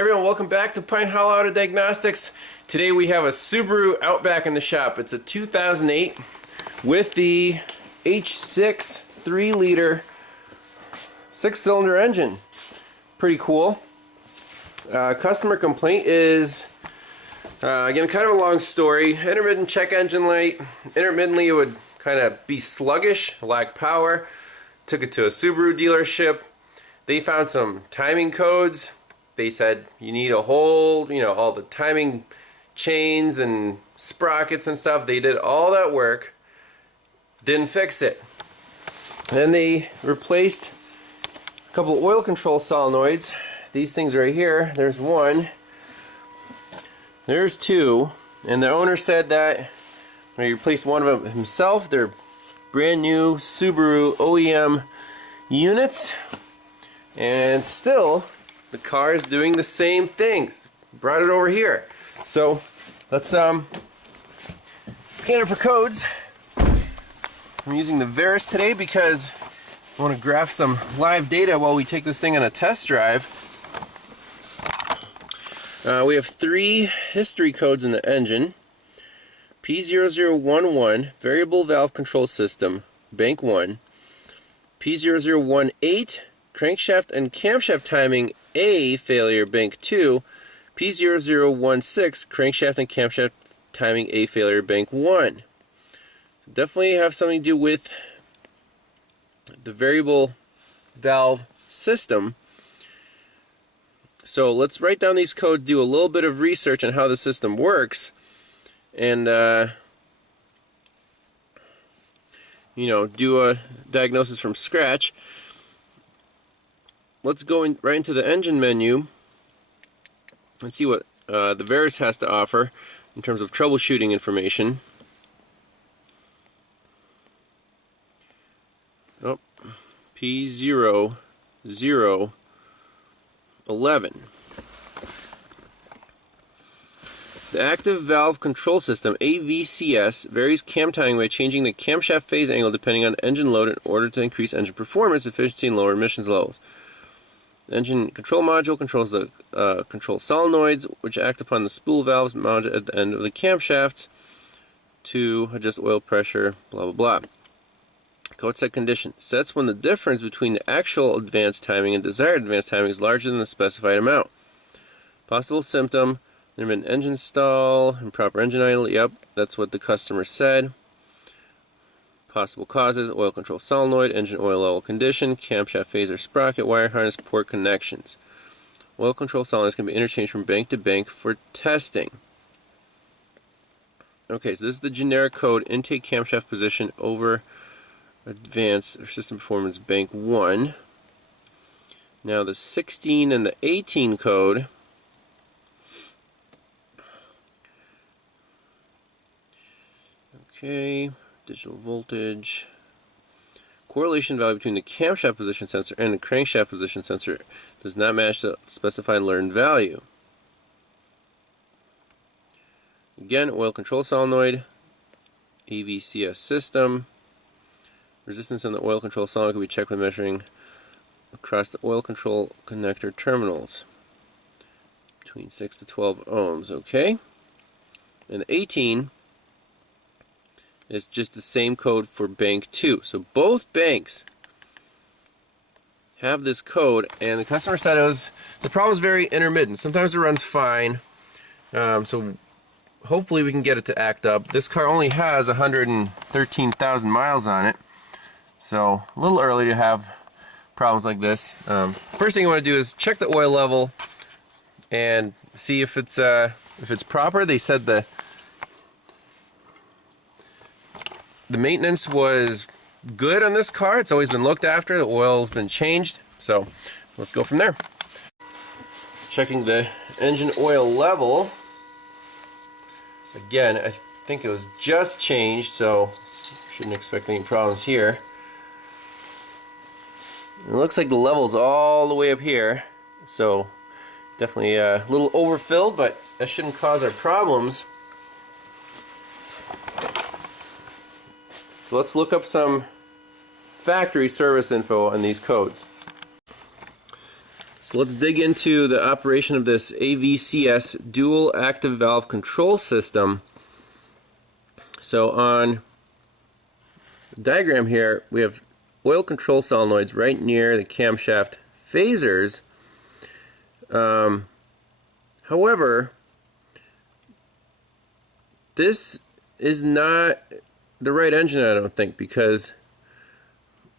Everyone, welcome back to Pine Hollow Auto Diagnostics. Today we have a Subaru Outback in the shop. It's a 2008 with the H6 3-liter 6-cylinder engine. Pretty cool. Customer complaint is, again, kind of a long story. Intermittent check engine light. Intermittently it would kind of be sluggish, lack power. Took it to a Subaru dealership. They found some timing codes. They said you need a whole, all the timing chains and sprockets and stuff. They did all that work, didn't fix it. Then they replaced a couple of oil control solenoids. These things right here, there's one, there's two, and the owner said that when he replaced one of them himself. They're brand new Subaru OEM units, and still the car is doing the same things. Brought it over here. So let's scan it for codes. I'm using the Verus today because I want to graph some live data while we take this thing on a test drive. We have 3 history codes in the engine. P0011, variable valve control system, bank 1. P0018, crankshaft and camshaft timing A failure, bank 2. P0016, crankshaft and camshaft timing A failure, bank 1. Definitely have something to do with the variable valve system. So let's write down these codes, do a little bit of research on how the system works, and do a diagnosis from scratch. Let's go right into the engine menu and see what the Verus has to offer in terms of troubleshooting information. Oh, P0011. The active valve control system, AVCS, varies cam timing by changing the camshaft phase angle depending on engine load in order to increase engine performance, efficiency, and lower emissions levels. The engine control module controls the control solenoids, which act upon the spool valves mounted at the end of the camshafts to adjust oil pressure, blah, blah, blah. Code set condition sets when the difference between the actual advanced timing and desired advanced timing is larger than the specified amount. Possible symptom: intermittent engine stall, improper engine idle. Yep, that's what the customer said. Possible causes: oil control solenoid, engine oil level condition, camshaft phase or sprocket, wire harness, port connections. Oil control solenoids can be interchanged from bank to bank for testing. Okay, so this is the generic code: intake camshaft position over advanced or system performance, bank 1. Now the 16 and the 18 code. Okay, digital voltage. Correlation value between the camshaft position sensor and the crankshaft position sensor does not match the specified learned value. Again, oil control solenoid, AVCS system. Resistance on the oil control solenoid can be checked by measuring across the oil control connector terminals between 6 to 12 ohms. Okay, and the 18 is just the same code for bank 2. So both banks have this code, and the customer said the problem is very intermittent. Sometimes it runs fine, so hopefully we can get it to act up. This car only has 113,000 miles on it, so a little early to have problems like this. First thing you want to do is check the oil level and see if it's proper. They said the maintenance was good on this car. It's always been looked after. The oil's been changed. So let's go from there. Checking the engine oil level. Again, I think it was just changed, so shouldn't expect any problems here. It looks like the level's all the way up here, so definitely a little overfilled, but that shouldn't cause our problems. So let's look up some factory service info on these codes. So let's dig into the operation of this AVCS dual active valve control system. So on the diagram here, we have oil control solenoids right near the camshaft phasers. However, this is not the right engine, I don't think, because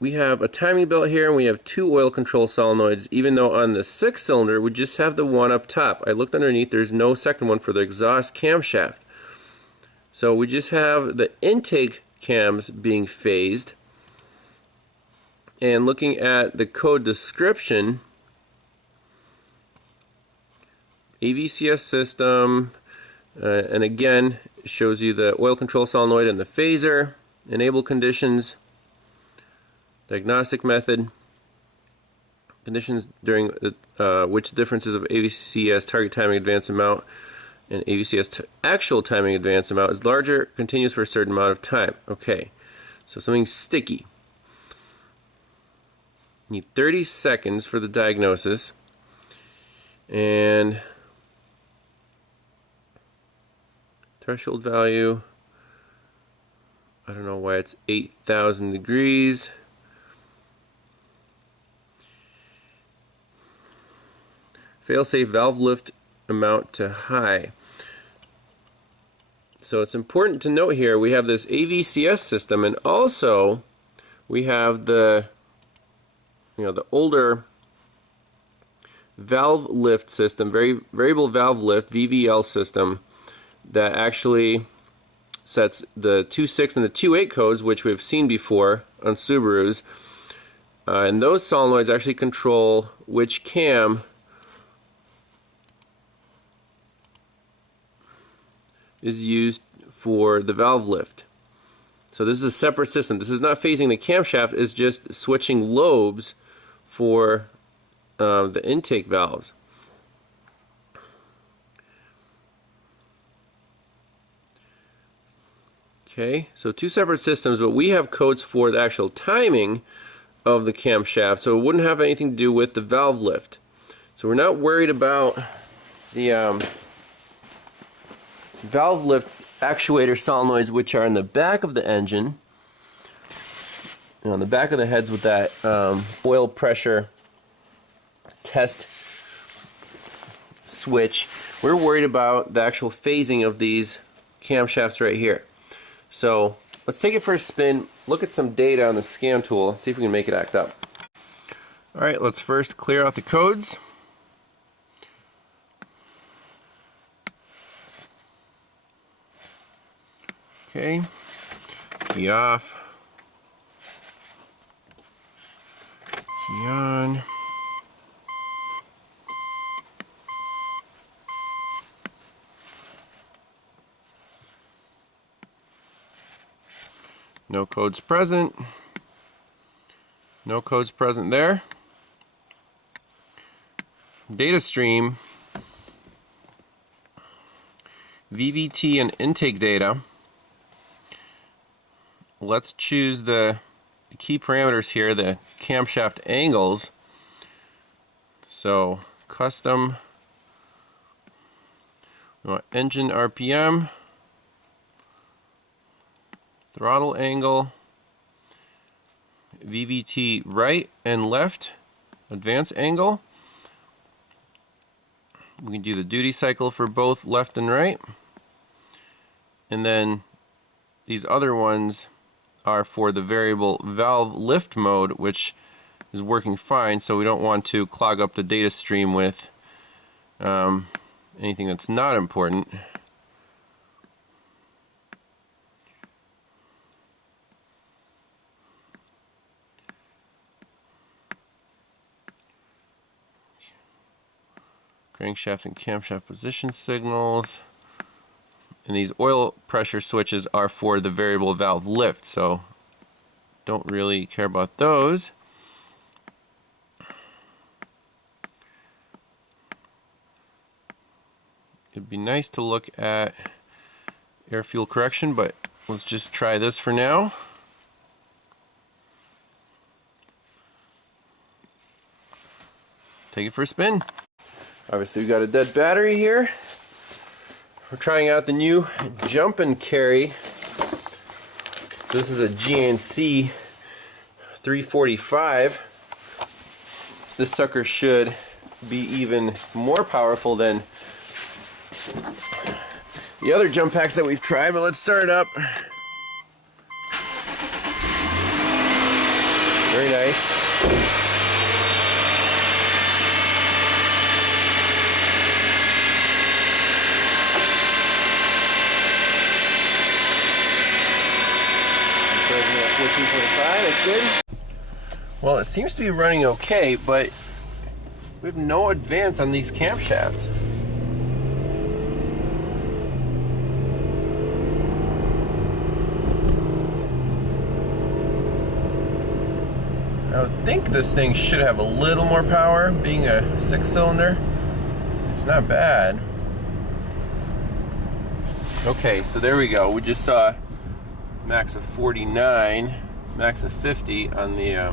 we have a timing belt here and we have two oil control solenoids, even though on the 6-cylinder we just have the one up top. I looked underneath, there's no second one for the exhaust camshaft. So we just have the intake cams being phased. And looking at the code description, AVCS system, and again it shows you the oil control solenoid and the phaser, enable conditions, diagnostic method, conditions during which differences of AVCS target timing advance amount and AVCS actual timing advance amount is larger, continues for a certain amount of time. Okay, so something sticky. You need 30 seconds for the diagnosis, and threshold value, I don't know why it's 8,000 degrees. Failsafe valve lift amount to high. So it's important to note here we have this AVCS system, and also we have the the older valve lift system, variable valve lift VVL system, that actually sets the 2.6 and the 2.8 codes, which we've seen before on Subarus, and those solenoids actually control which cam is used for the valve lift. So this is a separate system. This is not phasing the camshaft, it's just switching lobes for the intake valves. Okay, so two separate systems, but we have codes for the actual timing of the camshaft, so it wouldn't have anything to do with the valve lift. So we're not worried about the valve lift actuator solenoids, which are in the back of the engine, on the back of the heads with that oil pressure test switch. We're worried about the actual phasing of these camshafts right here. So let's take it for a spin, look at some data on the scan tool, see if we can make it act up. Alright, let's first clear out the codes. Okay, key off, key on. No codes present. No codes present there. Data stream, VVT and intake data. Let's choose the key parameters here, the camshaft angles. So custom, we want engine RPM, throttle angle, VVT right and left, advance angle. We can do the duty cycle for both left and right. And then these other ones are for the variable valve lift mode, which is working fine, so we don't want to clog up the data stream with anything that's not important. Crankshaft and camshaft position signals. And these oil pressure switches are for the variable valve lift, so don't really care about those. It'd be nice to look at air fuel correction, but let's just try this for now. take it for a spin. Obviously we got a dead battery here. We're trying out the new jump and carry. This is a GNC 345. This sucker should be even more powerful than the other jump packs that we've tried, but let's start it up. Very nice. At 14.5, that's good. Well, it seems to be running okay, but we have no advance on these camshafts. I would think this thing should have a little more power, being a 6-cylinder. It's not bad. Okay, so there we go. We just saw max of 49, max of 50 on the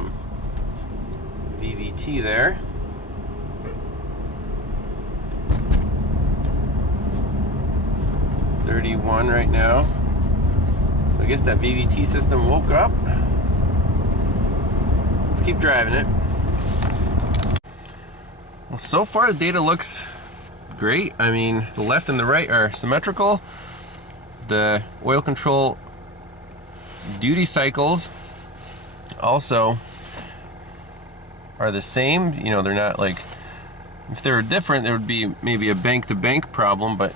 VVT there. $31 right now. So I guess that VVT system woke up. Let's keep driving it. Well, so far the data looks great. I mean, the left and the right are symmetrical. The oil control duty cycles also are the same. You know, they're not like, if they were different, there would be maybe a bank-to-bank problem, but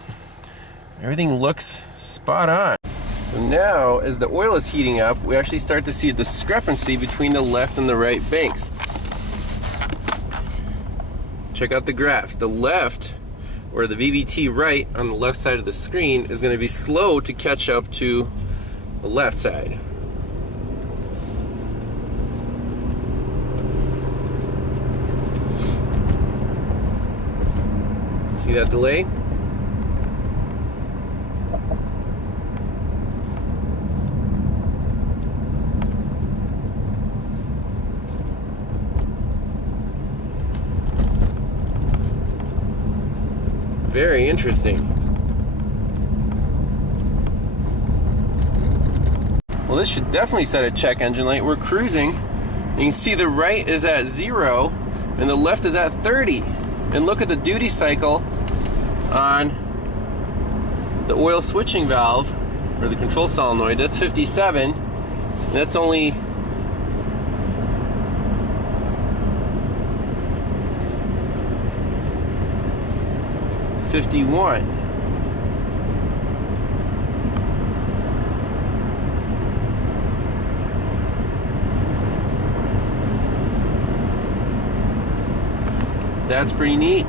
everything looks spot on. So now, as the oil is heating up, we actually start to see a discrepancy between the left and the right banks. Check out the graphs. The left, or the VVT right on the left side of the screen, is going to be slow to catch up to the left side. See that delay? Very interesting. Well, this should definitely set a check engine light. We're cruising. You can see the right is at 0 and the left is at 30. And look at the duty cycle on the oil switching valve, or the control solenoid. That's 57. And that's only $51. That's pretty neat.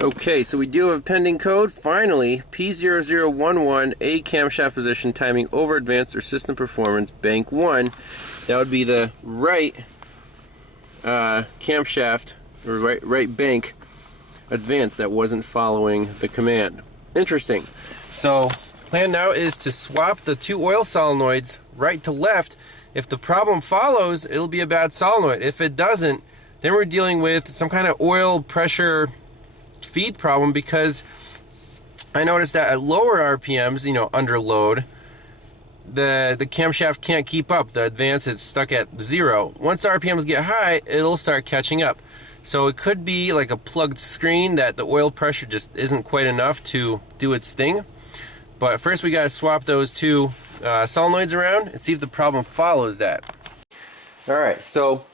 Okay, so we do have a pending code. Finally, P0011, A camshaft position, timing over advanced or system performance, bank 1. That would be the right camshaft, or right bank advanced that wasn't following the command. Interesting. So plan now is to swap the two oil solenoids right to left. If the problem follows, it'll be a bad solenoid. If it doesn't, then we're dealing with some kind of oil pressure feed problem, because I noticed that at lower RPMs, you know, under load, the camshaft can't keep up. The advance is stuck at 0. Once RPMs get high, it'll start catching up. So it could be like a plugged screen, that the oil pressure just isn't quite enough to do its thing. But first we got to swap those two solenoids around and see if the problem follows that. Alright, so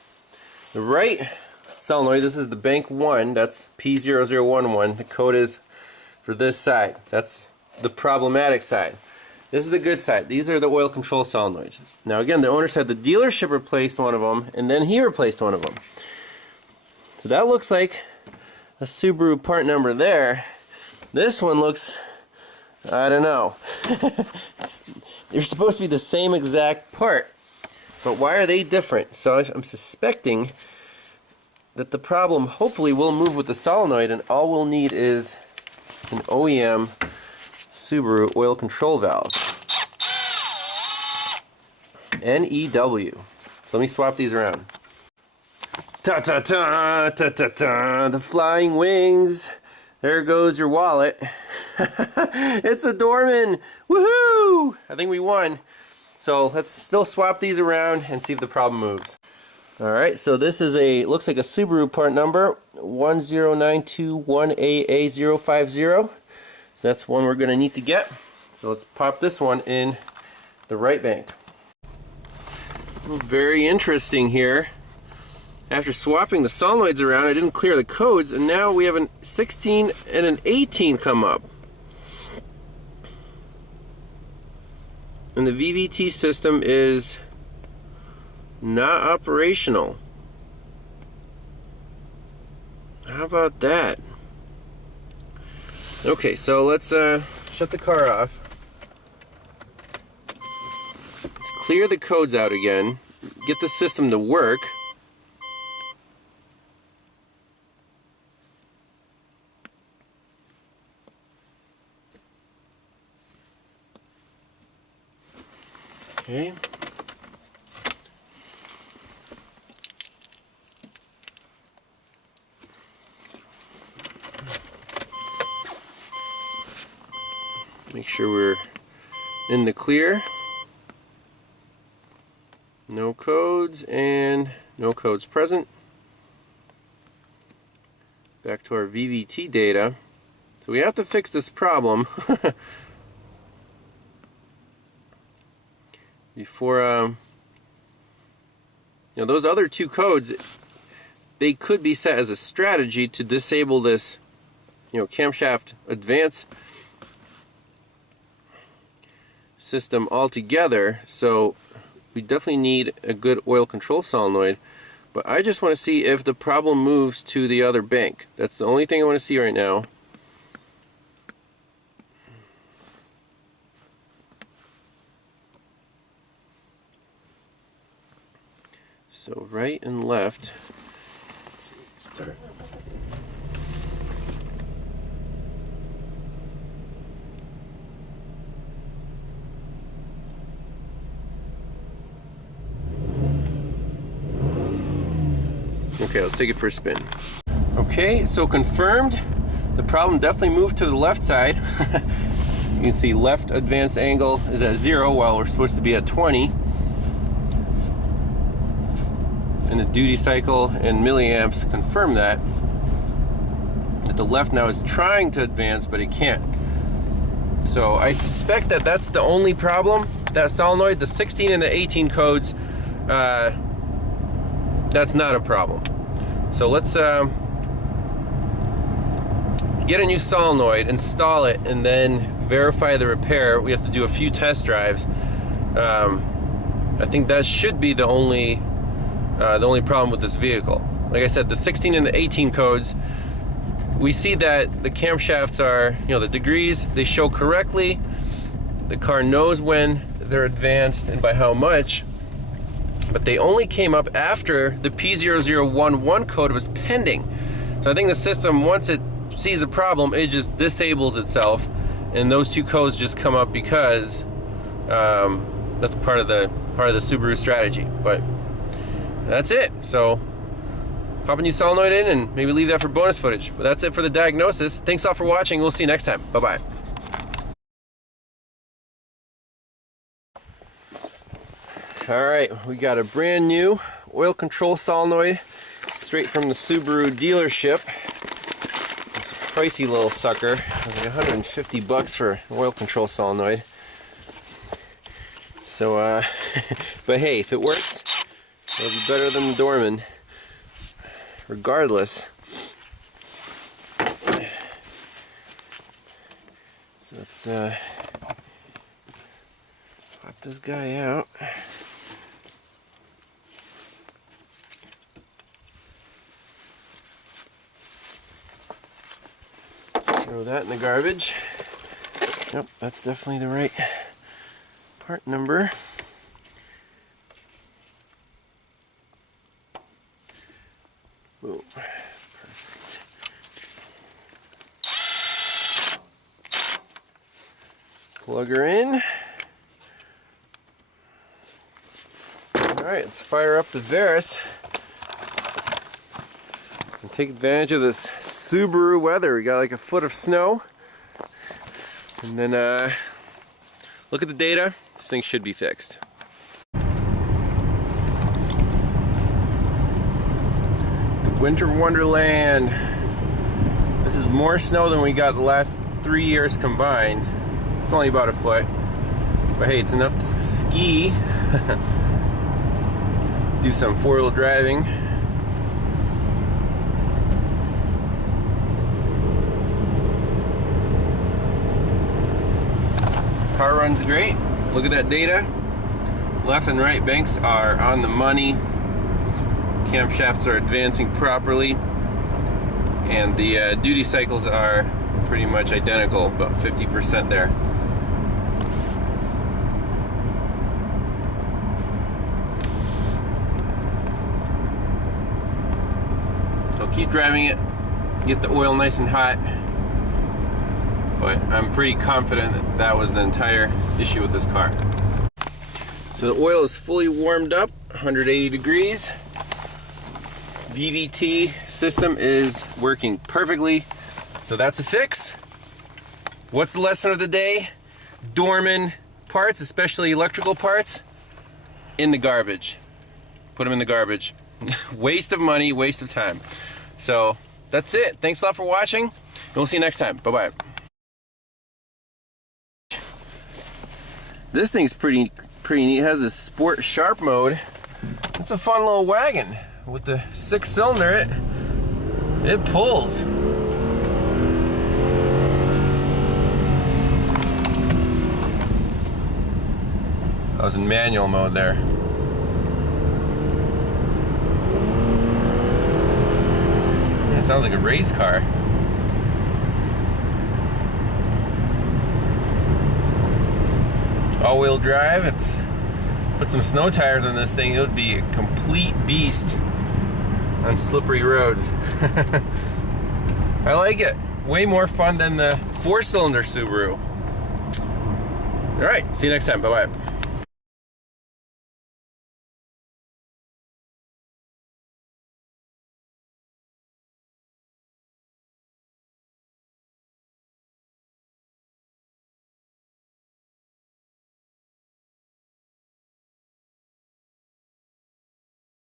the right solenoid, this is the bank 1, that's P0011. The code is for this side. That's the problematic side. This is the good side. These are the oil control solenoids. Now again, the owner said the dealership replaced one of them, and then he replaced one of them. So that looks like a Subaru part number there. This one looks, I don't know. They're supposed to be the same exact part, but why are they different? So I'm suspecting that the problem hopefully will move with the solenoid, and all we'll need is an OEM Subaru oil control valve. NEW. So let me swap these around. Ta ta ta ta ta ta, the flying wings. There goes your wallet. It's a Dorman. Woohoo! I think we won. So let's still swap these around and see if the problem moves. Alright, so this is looks like a Subaru part number 10921AA050. So that's one we're going to need to get. So let's pop this one in the right bank. Very interesting here. After swapping the solenoids around, I didn't clear the codes, and now we have a 16 and an 18 come up. And the VVT system is not operational. How about that? Okay, so let's shut the car off. Let's clear the codes out again, get the system to work. Okay. Make sure we're in the clear. No codes and no codes present. Back to our VVT data. So we have to fix this problem before those other two codes, they could be set as a strategy to disable this camshaft advance system altogether. So we definitely need a good oil control solenoid, but I just want to see if the problem moves to the other bank. That's the only thing I want to see right now. So right and left. Let's see, start. Okay, let's take it for a spin. Okay, so confirmed. The problem definitely moved to the left side. You can see left advanced angle is at 0 while we're supposed to be at 20. And the duty cycle and milliamps confirm that the left now is trying to advance, but it can't. So I suspect that that's the only problem. That solenoid, the 16 and the 18 codes, that's not a problem. So let's get a new solenoid, install it, and then verify the repair. We have to do a few test drives. I think that should be the only problem with this vehicle. Like I said, the 16 and the 18 codes, we see that the camshafts are, the degrees, they show correctly. The car knows when they're advanced and by how much, but they only came up after the P0011 code was pending. So I think the system, once it sees a problem, it just disables itself, and those two codes just come up because that's part of the Subaru strategy. But that's it. So pop a new solenoid in and maybe leave that for bonus footage. But that's it for the diagnosis. Thanks all for watching. We'll see you next time. Bye-bye. Alright, we got a brand new oil control solenoid straight from the Subaru dealership. It's a pricey little sucker. It's like 150 bucks for an oil control solenoid. So, but hey, if it works, it'll be better than the Dorman, regardless. So let's pop this guy out. Throw that in the garbage. Yep, that's definitely the right part number. Boom. Perfect. Plug her in. Alright, let's fire up the Varus. take advantage of this Subaru weather. We got like a foot of snow. And then look at the data. This thing should be fixed. The Winter Wonderland. This is more snow than we got the last 3 years combined. It's only about a foot. But hey, it's enough to ski. Do some four-wheel driving. Car runs great. Look at that data. Left and right banks are on the money. Camshafts are advancing properly. And the duty cycles are pretty much identical, about 50% there. So keep driving it, get the oil nice and hot. But I'm pretty confident that that was the entire issue with this car. So the oil is fully warmed up, 180 degrees. VVT system is working perfectly. So that's a fix. What's the lesson of the day? Dorman parts, especially electrical parts, in the garbage. Put them in the garbage. Waste of money, waste of time. So that's it. Thanks a lot for watching. And we'll see you next time. Bye-bye. This thing's pretty neat. It has a sport sharp mode. It's a fun little wagon. With the 6-cylinder, it pulls. I was in manual mode there. Yeah, it sounds like a race car. All-wheel drive. It's put some snow tires on this thing. It would be a complete beast on slippery roads. I like it. Way more fun than the 4-cylinder Subaru. All right. See you next time. Bye-bye.